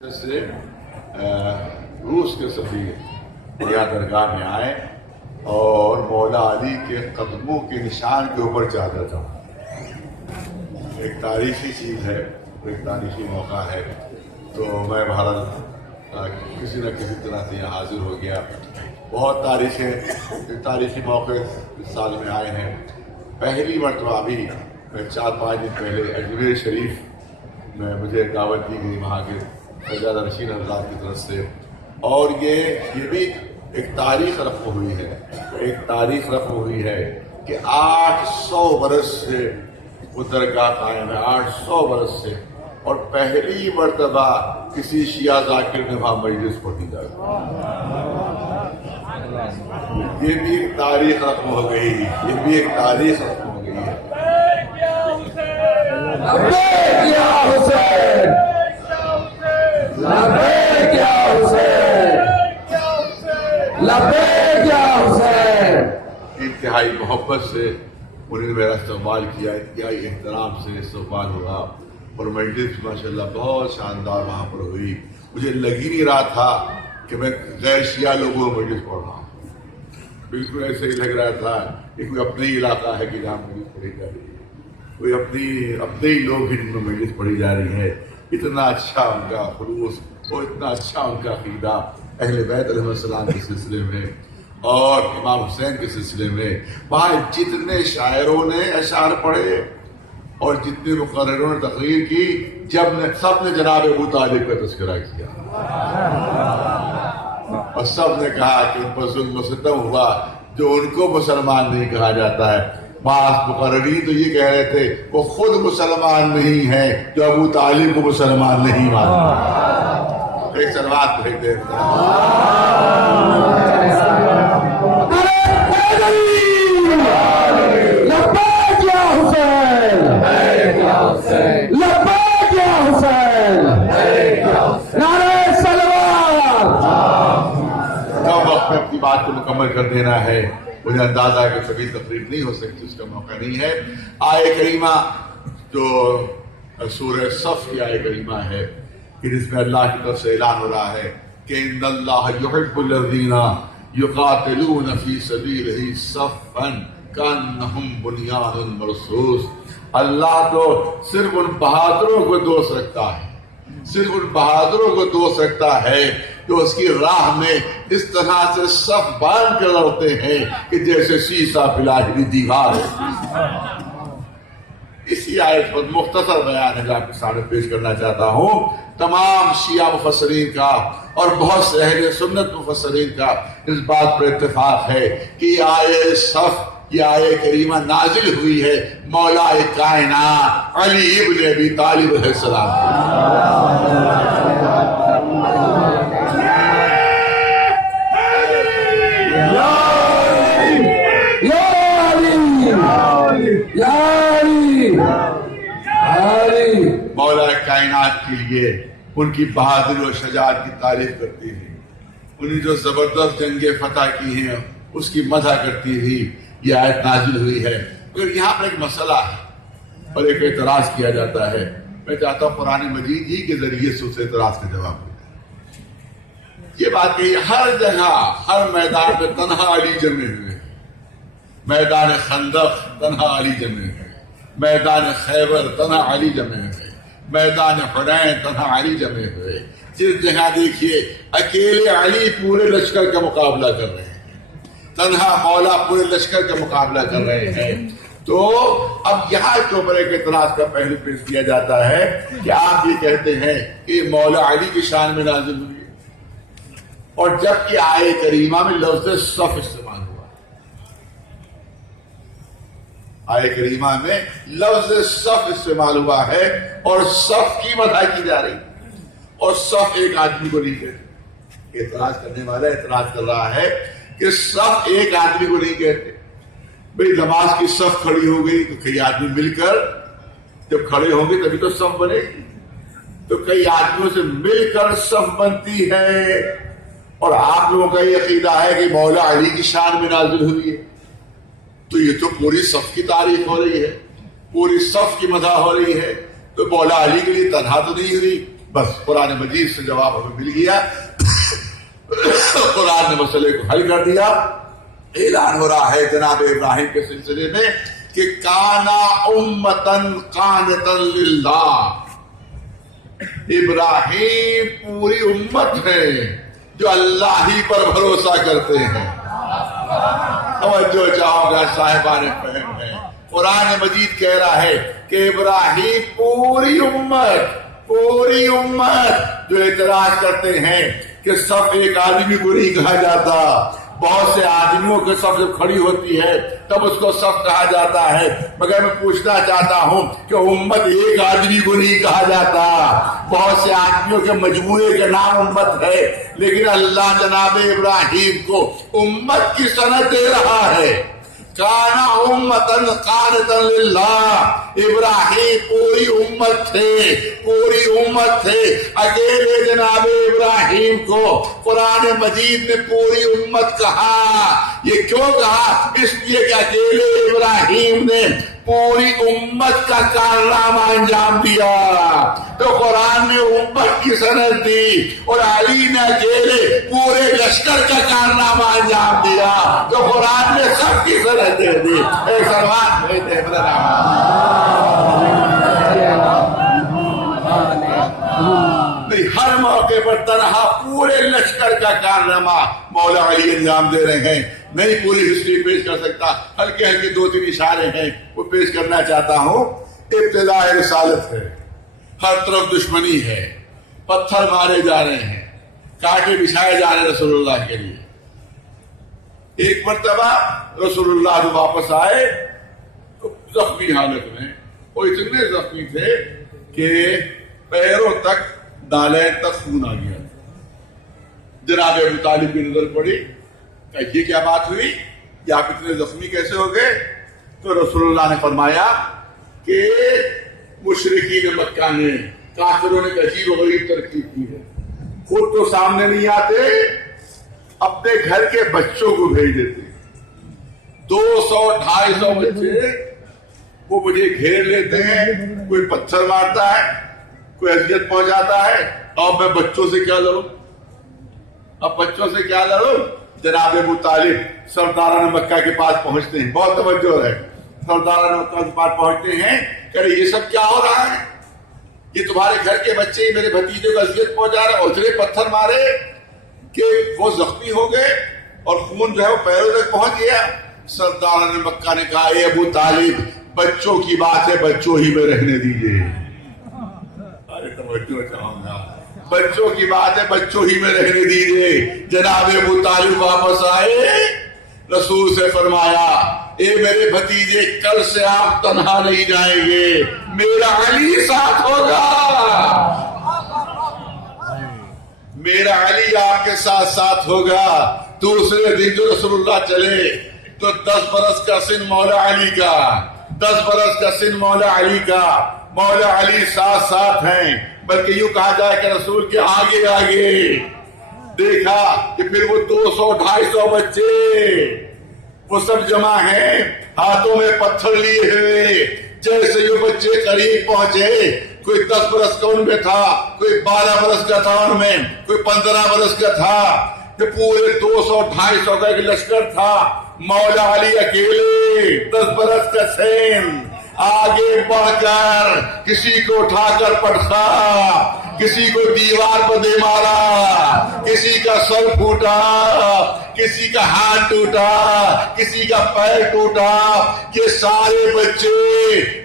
سے روس کے سفیر یہاں درگاہ میں آئے اور مولا علی کے قدموں کے نشان کے اوپر چادر تھا۔ ایک تاریخی چیز ہے، ایک تاریخی موقع ہے، تو میں بہرحال کسی نہ کسی طرح سے یہاں حاضر ہو گیا۔ بہت تاریخی موقع اس سال میں آئے ہیں۔ پہلی مرتبہ ابھی 4-5 دن پہلے اجمیر شریف میں مجھے دعوت دی گئی وہاں کے سجادہ نشین حضرات کی طرف سے، اور یہ بھی ایک تاریخ رقم ہوئی ہے کہ 800 برس سے وہ درگاہ قائم ہے، 800 برس سے، اور پہلی مرتبہ کسی شیعہ ذاکر نے وہاں مجلس پڑھی جائے۔ یہ بھی ایک تاریخ رقم ہو گئی ہے۔ انتہائی محبت سے انہوں نے میرا استقبال کیا، انتہائی احترام سے استقبال ہوا، اور مجلس ماشاءاللہ بہت شاندار وہاں پر ہوئی۔ مجھے لگ ہی نہیں رہا تھا کہ میں غیر شیعہ لوگوں میں مجلس پڑھ رہا ہوں، بالکل ایسے ہی لگ رہا تھا کہ کوئی اپنے ہی علاقہ ہے کہ جہاں مجلس پڑھی جا رہی ہے، کوئی اپنے ہی لوگ ہیں جن میں مجلس پڑھی جا رہی ہے۔ اتنا اچھا ان کا خلوص اور اتنا اچھا ان کا عقیدہ اہل بیت علیہ السلام کے سلسلے میں اور امام حسین کے سلسلے میں۔ وہاں جتنے شاعروں نے اشعار پڑھے اور جتنے مقرروں نے تقریر کی، سب نے جناب ابو طالب کا تذکرہ کیا، اور سب نے کہا کہ ان پر ظلم و ستم ہوا جو ان کو مسلمان نہیں کہا جاتا ہے۔ بعض مقررین تو یہ کہہ رہے تھے وہ خود مسلمان نہیں ہے جو ابو طالب کو مسلمان نہیں مانتا۔ ایک سلوات بھیجتے ہیں۔ اپنی بات کو مکمل کر دینا ہے، مجھے اندازہ ہے کہ کبھی تقریب نہیں ہو سکتی، اس کا موقع نہیں ہے۔ آیہ کریمہ جو سورہ صف کی آیہ کریمہ ہے کہ جس میں اللہ کی طرف سے اعلان ہو رہا ہے کہ ان اللہ یحب الذین یقاتلون فی سبیلہ صفا کانہم بنیان مرصوص۔ اللہ تو صرف ان بہادروں کو دوست رکھتا ہے جو اس کی راہ میں اس طرح سے صف باندھ کر لڑتے ہیں کہ جیسے سیسا پلاہری دیوار ہے۔ اسی آیت پر مختصر بیان ہے جو آپ کے سامنے پیش کرنا چاہتا ہوں۔ تمام شیعہ مفسرین کا اور بہت سے اہل سنت مفسرین کا اس بات پر اتفاق ہے کہ یہ آیہ کریمہ نازل ہوئی ہے مولا کائنات علی ابن ابی طالب علیہ السلام مولا کائنات کے لیے ان کی بہادری اور شجاعت کی تعریف کرتی ہوئی، انہیں جو زبردست جنگیں فتح کی ہیں اس کی مدح کرتی ہوئی یہ آیت نازل ہوئی ہے۔ مگر یہاں پر ایک مسئلہ ہے اور ایک اعتراض کیا جاتا ہے، میں چاہتا ہوں قرآن مجید ہی کے ذریعے سے اس اعتراض کا جواب دیں۔ یہ بات کہ ہر جگہ ہر میدان میں تنہا علی جمع ہوئے، میدان خندق تنہا علی جمع ہوئے، میدان خیبر تنہا علی جمع ہوئے، میدان حنین تنہا علی جمع ہوئے۔ صرف جگہ دیکھیے اکیلے علی پورے لشکر کا مقابلہ کر رہے ہیں، تنہا مولا پورے لشکر کا مقابلہ کر رہے ہیں۔ تو اب یہاں کے اوپر ایک اعتراض کا پہلو پیش کیا جاتا ہے کہ آپ یہ کہتے ہیں کہ مولا علی کی شان میں نازل ہوئی اور جبکہ آیہ کریمہ میں لفظ صف استعمال ہوا، آیہ کریمہ میں لفظ صف استعمال ہوا ہے اور صف کی مدح کی جا رہی، اور صف ایک آدمی کو نہیں کہتے۔ اعتراض کرنے والا اعتراض کر رہا ہے کہ صف ایک آدمی کو نہیں کہتے۔ بھئی نماز کی صف کھڑی ہو گئی تو کئی آدمی مل کر جب کھڑے ہوں گے تبھی تو صف بنے گی، تو کئی آدمیوں سے مل کر صف بنتی ہے، اور آپ لوگوں کا یہ عقیدہ ہے کہ مولا علی کی شان میں نازل ہوئی ہے، تو یہ تو پوری صف کی تعریف ہو رہی ہے، پوری صف کی مدح ہو رہی ہے، تو مولا علی کے لیے تنہا تو نہیں ہوئی بس قرآن مجید سے جواب ہمیں مل گیا. قرآن نے مسئلے کو حل کر دیا. اعلان ہو رہا ہے جناب ابراہیم کے سلسلے میں کہ کانا امتن قانتن للہ. ابراہیم پوری امت ہے جو اللہ ہی پر بھروسہ کرتے ہیں. توجہ چاہو گا صاحبان فہم ہے. قرآن مجید کہہ رہا ہے کہ ابراہیم پوری امت جو اعتراض کرتے ہیں کہ سب ایک آدمی کو نہیں کہا جاتا. بہت سے آدمیوں کے صف جب کھڑی ہوتی ہے تب اس کو صف کہا جاتا ہے. مگر میں پوچھنا چاہتا ہوں کہ امت ایک آدمی کو نہیں کہا جاتا. بہت سے آدمیوں کے مجموعے کے نام امت ہے. لیکن اللہ جناب ابراہیم کو امت کی سند دے رہا ہے. کانا امتن قانتن للہ. ابراہیم پوری امت تھے. اکیلے جناب ابراہیم کو قرآن مجید نے پوری امت کہا. یہ کیوں کہا؟ اس لیے کہ اکیلے ابراہیم نے پوری امت کا کارنامہ انجام دیا تو قرآن نے امت کی سند دی، اور علی نے اکیلے پورے لشکر کا کارنامہ انجام دیا تو قرآن نے سب کی سند دے دی. ایک سلمان بھیجتے ہیں ہر موقع پر تنہا پورے لشکر کا کارنامہ مولا علی انجام دے رہے ہیں. نہیں پوری ہسٹری پیش کر سکتا، ہلکے ہلکے 2-3 اشارے ہیں وہ پیش کرنا چاہتا ہوں. ابتداء رسالت ہے، ہر طرف دشمنی ہے، پتھر مارے جا رہے ہیں، کانٹے بچھائے جا رہے ہیں رسول اللہ کے لیے. ایک مرتبہ رسول اللہ جو واپس آئے تو زخمی حالت میں، وہ اتنے زخمی تھے کہ پیروں تک دالین تک خون آ گیا. جناب ابو طالب کی نظر پڑی کہ یہ کیا بات ہوئی، کہ آپ اتنے زخمی کیسے ہو گئے؟ تو رسول اللہ نے فرمایا کہ مشرکین مکہ نے، کافروں نے عجیب و غریب ترکیب کی ہے. خود تو سامنے نہیں آتے، اپنے گھر کے بچوں کو بھیج دیتے. 200-250 بچے وہ مجھے گھیر لیتے ہیں. کوئی پتھر مارتا ہے، کوئی اذیت پہنچاتا ہے، اور میں بچوں سے کیا لڑوں؟ جناب ابو طالب سرداران مکہ کے پاس پہنچتے ہیں. بہت توجہ ہے. سرداران مکہ کے پاس پہنچتے ہیں کہ یہ سب کیا ہو رہا ہے؟ یہ تمہارے گھر کے بچے میرے بھتیجے کو اذیت پہنچا رہے، اور اتنے پتھر مارے کہ وہ زخمی ہو گئے اور خون جو ہے وہ پیروں تک پہنچ گیا. سرداران مکہ نے کہا اے ابو طالب، بچوں کی بات ہے، بچوں ہی میں رہنے دیجیے. بچوں کی بات ہے، بچوں ہی میں رہنے دیجیے. جناب ابو طالب واپس آئے، رسول سے فرمایا اے میرے بھتیجے، کل سے آپ تنہا نہیں جائیں گے، میرا علی ساتھ ہوگا. میرا علی آپ کے ساتھ ہوگا. دوسرے دن جو رسول اللہ چلے تو 10 برس کا سن مولا علی کا، 10 برس کا سن مولا علی کا. مولا علی ساتھ ہیں، بلکہ یوں کہا جائے کہ رسول کے آگے دیکھا کہ پھر وہ 200-250 بچے وہ سب جمع ہیں، ہاتھوں میں پتھر لیے ہوئے. جیسے یہ بچے قریب پہنچے، کوئی 10 برس کا ان میں تھا، کوئی 12 برس کا تھا ان میں، کوئی 15 برس کا تھا، کہ پورے 200-250 کا ایک لشکر تھا. مولا علی اکیلے 10 برس کا سین آگے بڑھ کر کسی کو اٹھا کر پٹخا، کسی کو دیوار پر دے مارا، کسی کا سر پھوٹا، کسی کا ہاتھ ٹوٹا، کسی کا پیر ٹوٹا. یہ سارے بچے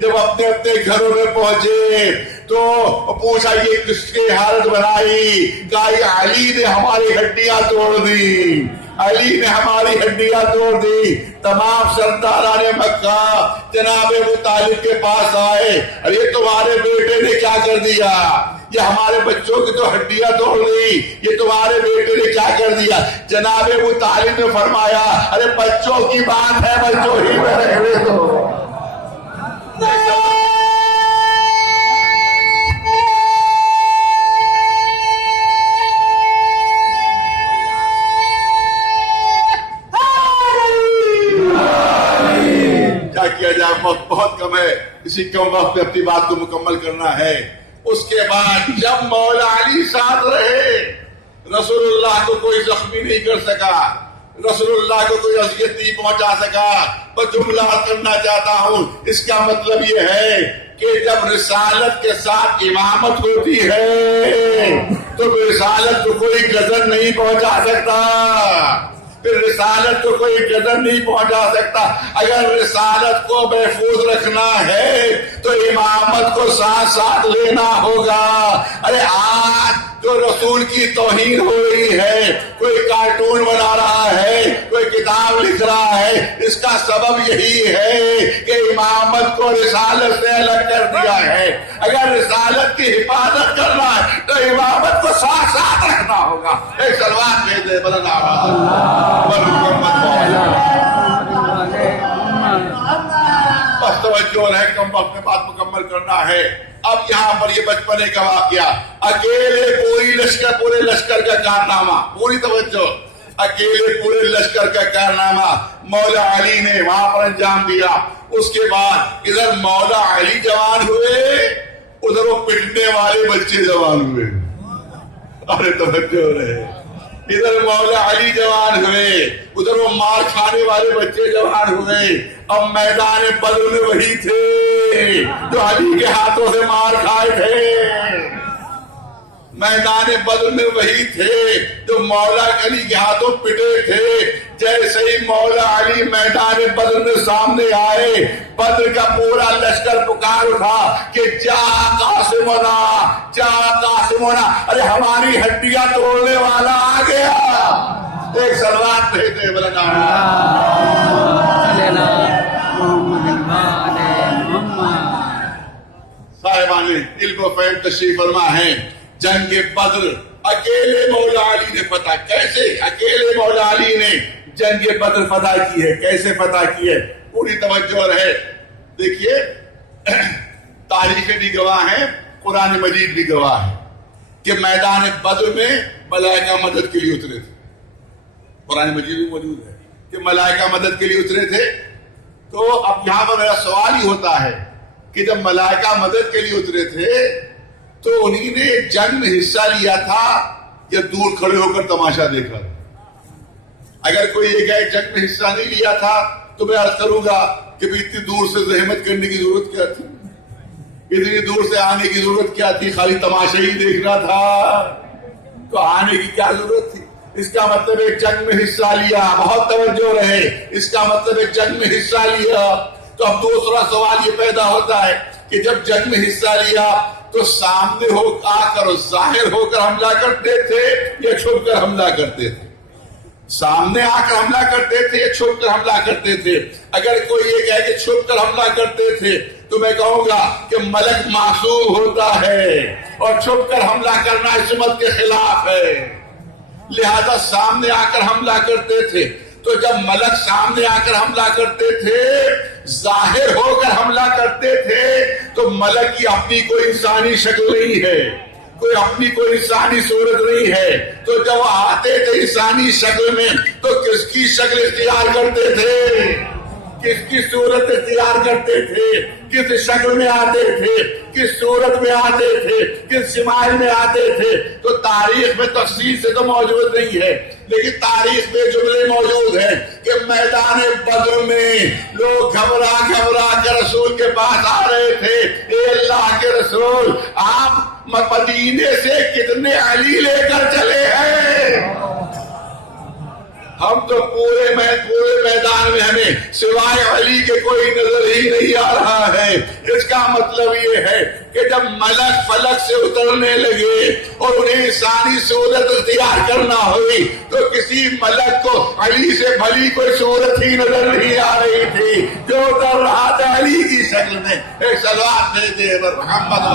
جب اپنے اپنے گھروں میں پہنچے تو پوچھا یہ کس کی حالت بنائی؟ کہا یہ علی نے ہماری ہڈیاں توڑ دی، علی نے ہماری ہڈیاں توڑ دی. تمام سرداران مکہ جناب ابو طالب کے پاس آئے، اور یہ تمہارے بیٹے نے کیا کر دیا؟ یہ ہمارے بچوں کی تو ہڈیاں توڑ دی، یہ تمہارے بیٹے نے کیا کر دیا؟ جناب ابو طالب نے فرمایا ارے بچوں کی بات ہے، بچوں ہی میں رہنے دو. کیا جائے، وقت بہت کم ہے، اسی کم وقت میں اپنی بات کو مکمل کرنا ہے. اس کے بعد جب مولا علی ساتھ رہے، رسول اللہ کو کوئی زخمی نہیں کر سکا، رسول اللہ کو کوئی اذیت نہیں پہنچا سکا۔ میں جملہ کرنا چاہتا ہوں، اس کا مطلب یہ ہے کہ جب رسالت کے ساتھ امامت ہوتی ہے تو رسالت کو کوئی گزر نہیں پہنچا سکتا، پھر رسالت کو کوئی قدر نہیں پہنچا سکتا۔ اگر رسالت کو محفوظ رکھنا ہے تو امامت کو ساتھ ساتھ لینا ہوگا۔ ارے آج جو رسول کی توہین ہو رہی ہے، کوئی کارٹون بنا رہا ہے، کوئی کتاب لکھ رہا ہے، اس کا سبب یہی ہے کہ امامت کو رسالت سے الگ کر دیا ہے۔ اگر رسالت کی حفاظت کرنا ہے تو امامت کو ساتھ ساتھ رکھنا ہوگا۔ ایک سلوات بھیج دے بلند آواز بس توجہ ہے، کم وقت میں بات مکمل کرنا ہے۔ اب یہاں پر یہ بچپنے کا واقعہ، اکیلے پورے لشکر کا کارنامہ، پوری توجہ، اکیلے پورے لشکر کا کارنامہ مولا علی نے وہاں پر انجام دیا۔ اس کے بعد ادھر مولا علی جوان ہوئے، ادھر وہ پٹنے والے بچے جوان ہوئے۔ ارے توجہ رہے، ادھر مولا علی جوان ہوئے، ادھر وہ مار کھانے والے بچے جوان ہوئے۔ اب میدان بدر میں وہی تھے جو علی کے ہاتھوں سے مار کھائے تھے، میدان بدر میں وہی تھے جو مولا علی کے ہاتھوں پٹے تھے۔ جیسے ہی مولا علی میدان بدر میں سامنے آئے، بدر کا پورا لشکر پکار اٹھا کہ جا قاسمنا، جا قاسمنا، ارے ہماری ہڈیاں توڑنے والا آ گیا۔ ایک سلوات بھیجتے بلند صاحبان علم و فہم تشریف فرما ہے۔ جنگ بدر اکیلے مولا علی نے فتح، کیسے اکیلے مولا علی نے جنگ بدر فتح کی ہے، کیسے فتح کی ہے، پوری توجہ رہے۔ دیکھیے تاریخیں بھی گواہ ہیں، قرآن مجید بھی گواہ ہے کہ میدان بدر میں ملائکہ مدد کے لیے اترے تھے۔ قرآن مجید بھی موجود ہے کہ ملائکہ مدد کے لیے اترے تھے۔ تو اب یہاں پر میرا سوال ہی ہوتا ہے کہ جب ملائکہ مدد کے لیے اترے تھے تو انہی نے جنگ میں حصہ لیا تھا یا دور کھڑے ہو کر تماشا دیکھا؟ اگر کوئی یہ کہے جنگ میں حصہ نہیں لیا تھا تو میں عرض کروں گا کہ اتنی دور سے زحمت کرنے کی ضرورت کیا تھی، اتنی دور سے آنے کی ضرورت کیا تھی، خالی تماشا ہی دیکھنا تھا تو آنے کی کیا ضرورت تھی؟ اس کا مطلب ایک جنگ میں حصہ لیا، بہت توجہ رہے، اس کا مطلب ایک جنگ میں حصہ لیا۔ تو اب دوسرا سوال یہ پیدا ہوتا ہے کہ جب جنگ میں حصہ لیا تو سامنے ہو آ کر ظاہر ہو کر حملہ کرتے تھے یا چھپ کر حملہ کرتے تھے؟ سامنے آ کر حملہ کرتے تھے یا چھپ کر حملہ کرتے تھے؟ اگر کوئی یہ کہے کہ چھپ کر حملہ کرتے تھے تو میں کہوں گا کہ ملک معصوم ہوتا ہے اور چھپ کر حملہ کرنا عصمت کے خلاف ہے، لہذا سامنے آ کر حملہ کرتے تھے۔ تو جب ملک سامنے آ کر حملہ کرتے تھے، ظاہر ہو کر حملہ کرتے تھے، تو ملک کی اپنی کوئی انسانی شکل نہیں ہے، کوئی اپنی کوئی انسانی صورت نہیں ہے۔ تو جب وہ آتے تھے انسانی شکل میں تو کس کی شکل اختیار کرتے تھے، کس کی صورت اختیار کرتے تھے، کس شکل میں آتے تھے، کس صورت میں آتے تھے، کس شمائل میں آتے تھے؟ تو تاریخ میں تفصیل سے تو موجود نہیں ہے، لیکن تاریخ میں جملے موجود ہیں کہ میدان بدر میں لوگ گھبرا کر رسول کے پاس آ رہے تھے، اے اللہ کے رسول آپ مدینے سے کتنے علی لے کر چلے ہیں؟ ہم تو پورے میدان میں ہمیں سوائے علی کے کوئی نظر ہی نہیں آ رہا ہے۔ اس کا مطلب یہ ہے کہ جب ملک فلک سے اترنے لگے اور انہیں انسانی صورت اختیار کرنا ہوئی تو کسی ملک کو علی سے بھلی کوئی صورت ہی نظر نہیں آ رہی تھی، جو اتر رہا تھا علی کی شکل میں۔ ایک سلوات بھیجے محمد